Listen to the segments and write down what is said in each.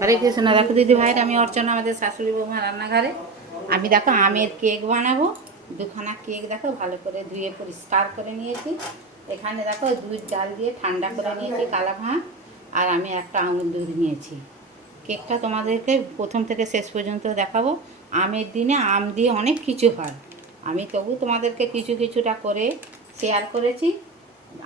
হরে কৃষ্ণ। দেখো দিদি ভাইয়ের, আমি অর্চনা, আমাদের শাশুড়ি বৌমা রান্নাঘরে। আমি দেখো আমের কেক বানাবো। দুখানা কেক দেখো ভালো করে ধুয়ে পরিষ্কার করে নিয়েছি। এখানে দেখো দুধ জাল দিয়ে ঠান্ডা করে নিয়েছি কালা ভাঁড়। আর আমি একটা আঙুর দুধ নিয়েছি। কেকটা তোমাদেরকে প্রথম থেকে শেষ পর্যন্ত দেখাবো। আমের দিনে আম দিয়ে অনেক কিছু হয়। আমি তবু তোমাদেরকে কিছুটা করে শেয়ার করেছি।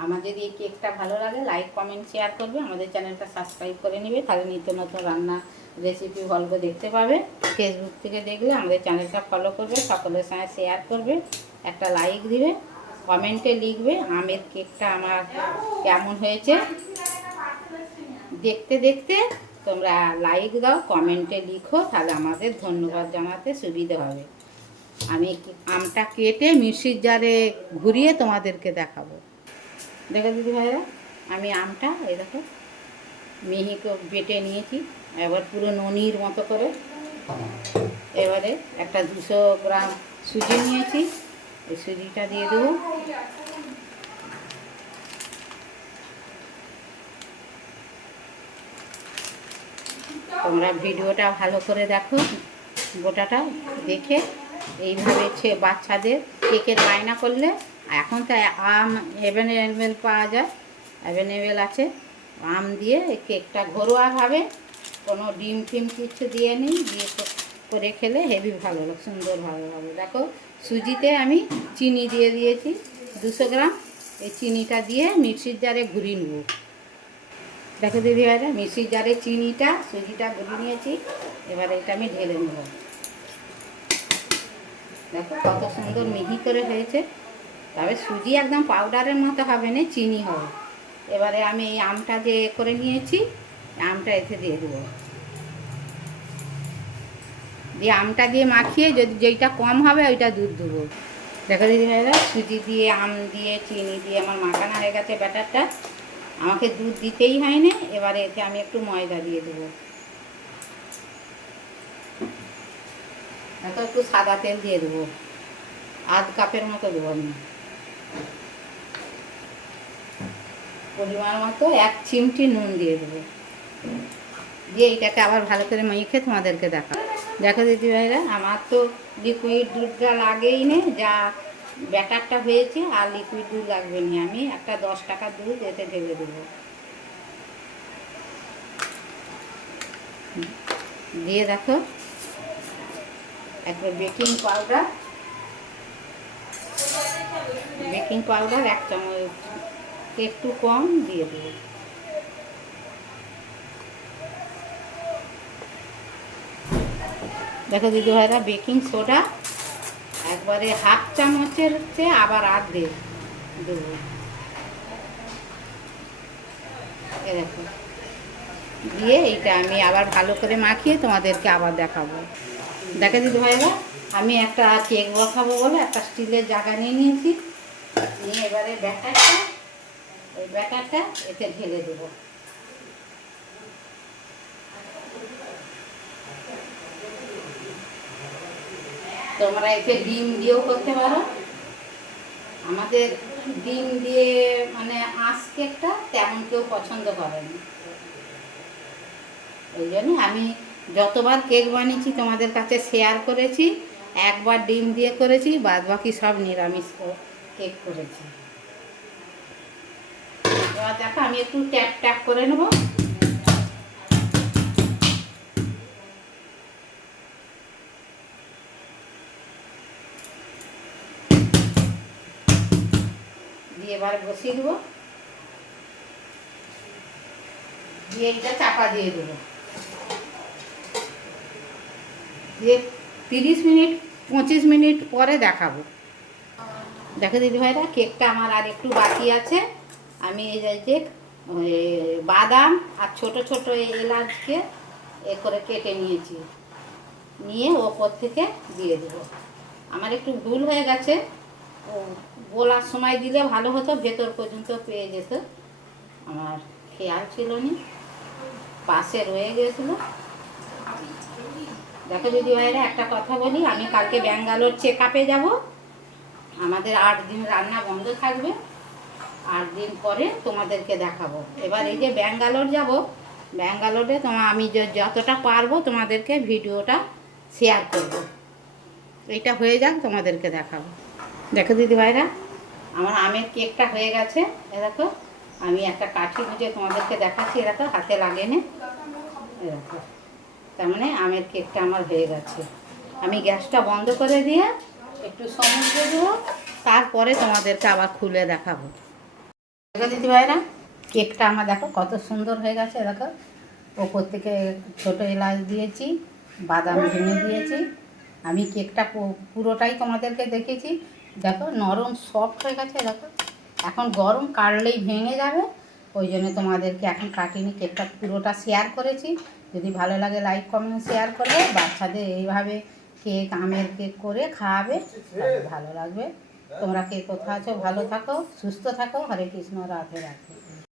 আমার যদি এই কেকটা ভালো লাগে, লাইক কমেন্ট শেয়ার করবে, আমাদের চ্যানেলটা সাবস্ক্রাইব করে নেবে, তাহলে নিত্য নতুন রান্না রেসিপি গল্প দেখতে পাবে। ফেসবুক থেকে দেখলে আমাদের চ্যানেলটা ফলো করবে, সকলের সঙ্গে শেয়ার করবে, একটা লাইক দিবে, কমেন্টে লিখবে আমের কেকটা আমার কেমন হয়েছে। দেখতে দেখতে তোমরা লাইক দাও, কমেন্টে লিখো, তাহলে আমাদের ধন্যবাদ জানাতে সুবিধে হবে। আমি আমটা কেটে মিক্সির জারে ঘুরিয়ে তোমাদেরকে দেখাবো। দেখো দিদি ভাইরা, আমি আমটা এই দেখো মিহিকে বেটে নিয়েছি, এবার পুরো ননির মতো করে। এবারে একটা 200 গ্রাম সুজি নিয়েছি, এই সুজিটা দিয়ে দেবো। তোমরা ভিডিওটা ভালো করে দেখো, গোটাটা দেখে এইভাবে বাচ্চাদের কেকের বায়না করলে, এখন তো আম অ্যাভেলেবেল পাওয়া যায়, অ্যাভেলেবেল আছে। আম দিয়ে এই কেকটা ঘরোয়াভাবে, কোনো ডিম টিম কিছু দিয়ে নিই, দিয়ে করে খেলে হেভি ভালো লাগে, সুন্দর ভালো হবে। দেখো সুজিতে আমি চিনি দিয়ে দিয়েছি 200 গ্রাম। এই চিনিটা দিয়ে মিক্সির জারে ঘুরিয়ে নেব। দেখো দিদি ভাইরা, মিক্সির জারে চিনিটা সুজিটা ঘুরিয়ে নিয়েছি। এবার এটা আমি ঢেলে নেব। দেখো কত সুন্দর মিহি করে হয়েছে। তবে সুজি একদম পাউডারের মতো হবে না, চিনি হবে। এবারে আমি এই আমটা যে করে নিয়েছি, আমটা এতে দিয়ে দেবো। দিয়ে আমটা দিয়ে মাখিয়ে যদি যেইটা কম হবে ওইটা দুধ দেবো। দেখো দিদি ভাইরা, সুজি দিয়ে আম দিয়ে চিনি দিয়ে আমার মাখানো হয়ে গেছে ব্যাটারটা। আমাকে দুধ দিতেই হয় না। এবারে এতে আমি একটু ময়দা দিয়ে দেবো। দেখো একটু সাদা তেল দিয়ে দেবো, আধ কাপের মতো দেবো আমি। পরিমাণ মতো 1 চিমটি নুন দিয়ে দেবো। দিয়ে এইটাকে আবার ভালো করে মেখে তোমাদেরকে দেখাবো। দেখো দিদি ভাইরা, আমার তো লিকুইড দুধটা লাগেই না, যা ব্যাটারটা হয়েছে, আর লিকুইড দুধ লাগবে না। আমি একটা 10 টাকার দুধ এতে ঢেলে দেবো। দিয়ে দেখো একটা বেকিং পাউডার 1 চামচ, একটু কম দিয়ে দেবো। দেখো দিদি ভাইরা, বেকিং সোডা একবারে 1/2 চামচের হচ্ছে, আবার আর্ধেক দেবো। এ দেখো, দিয়ে এইটা আমি আবার ভালো করে মাখিয়ে তোমাদেরকে আবার দেখাবো। দেখো দিদি ভাইরা, আমি একটা কেক বসাবো বলে একটা স্টিলের জায়গা নিয়ে নিয়েছি। নিয়ে এবারে ব্যাটারটা এতে ঢেলে দেবো। তোমরা এতে ডিম দিয়েও করতে পারো। আমাদের ডিম দিয়ে মানে আঁশ কেকটা তেমন কেউ পছন্দ করে না, ওই জন্য আমি যতবার কেক বানিয়েছি তোমাদের কাছে শেয়ার করেছি, একবার ডিম দিয়ে করেছি, বাদ বাকি সব নিরামিষ কেক করেছি। এবার দেখো আমি একটু ট্যাপ করে নেব। দিয়ে এবার বসিয়ে দেবো, দিয়ে এইটা চাপা দিয়ে দেবো। দিয়ে 30 মিনিট 25 মিনিট পরে দেখাবো। দেখো দিদি ভাইরা, কেকটা আমার আর একটু বাকি আছে। আমি এই যে বাদাম আর ছোট ছোট এলাচকে এ করে কেটে নিয়েছি, নিয়ে ওপর থেকে দিয়ে দেবো। আমার একটু ভুল হয়ে গেছে, ও গোলার সময় দিলে ভালো হতো, ভেতর পর্যন্ত পেয়ে যেত, আমার খেয়াল ছিল না, পাশে রয়ে গেছিলো। দেখো দিদি ভাইরা, একটা কথা বলি, আমি কালকে ব্যাঙ্গালোর চেক আপে যাবো। আমাদের 8 দিন রান্না বন্ধ থাকবে। 8 দিন পরে তোমাদেরকে দেখাবো। এবার এই যে ব্যাঙ্গালোর যাব, ব্যাঙ্গালোরে আমি যতটা পারবো তোমাদেরকে ভিডিওটা শেয়ার করব। এইটা হয়ে যাক, তোমাদেরকে দেখাবো। দেখো দিদি ভাইরা, আমার আমের কেকটা হয়ে গেছে। এ দেখো, আমি একটা কাঠি বুঝে তোমাদেরকে দেখাচ্ছি। এ দেখো, হাতে লাগে না। এ দেখো, তার মানে আমের কেকটা আমার হয়ে গেছে। আমি গ্যাসটা বন্ধ করে দিয়ে একটু সমুদ্র দেবো, তারপরে তোমাদেরকে আবার খুলে দেখাবো। দেখো দিদি ভাইরা, কেকটা আমার দেখো কত সুন্দর হয়ে গেছে। দেখো, ওপর থেকে ছোটো এলাচ দিয়েছি, বাদাম ভেঙে দিয়েছি। আমি কেকটা পুরোটাই তোমাদেরকে দেখেছি। দেখো নরম সফট হয়ে গেছে। দেখো, এখন গরম, কাটলেই ভেঙে যাবে, ওই জন্য তোমাদেরকে এখন কাটিনি, কেকটা পুরোটা শেয়ার করেছি। যদি ভালো লাগে লাইক কমেন্ট শেয়ার করবে। বাচ্চাদের এইভাবে কেক, আমের কেক করে খাওয়াবে, ভালো লাগবে। তোমরা কে কোথায় আছো, ভালো থাকো, সুস্থ থাকো। হরে কৃষ্ণ, রাধে রাধে।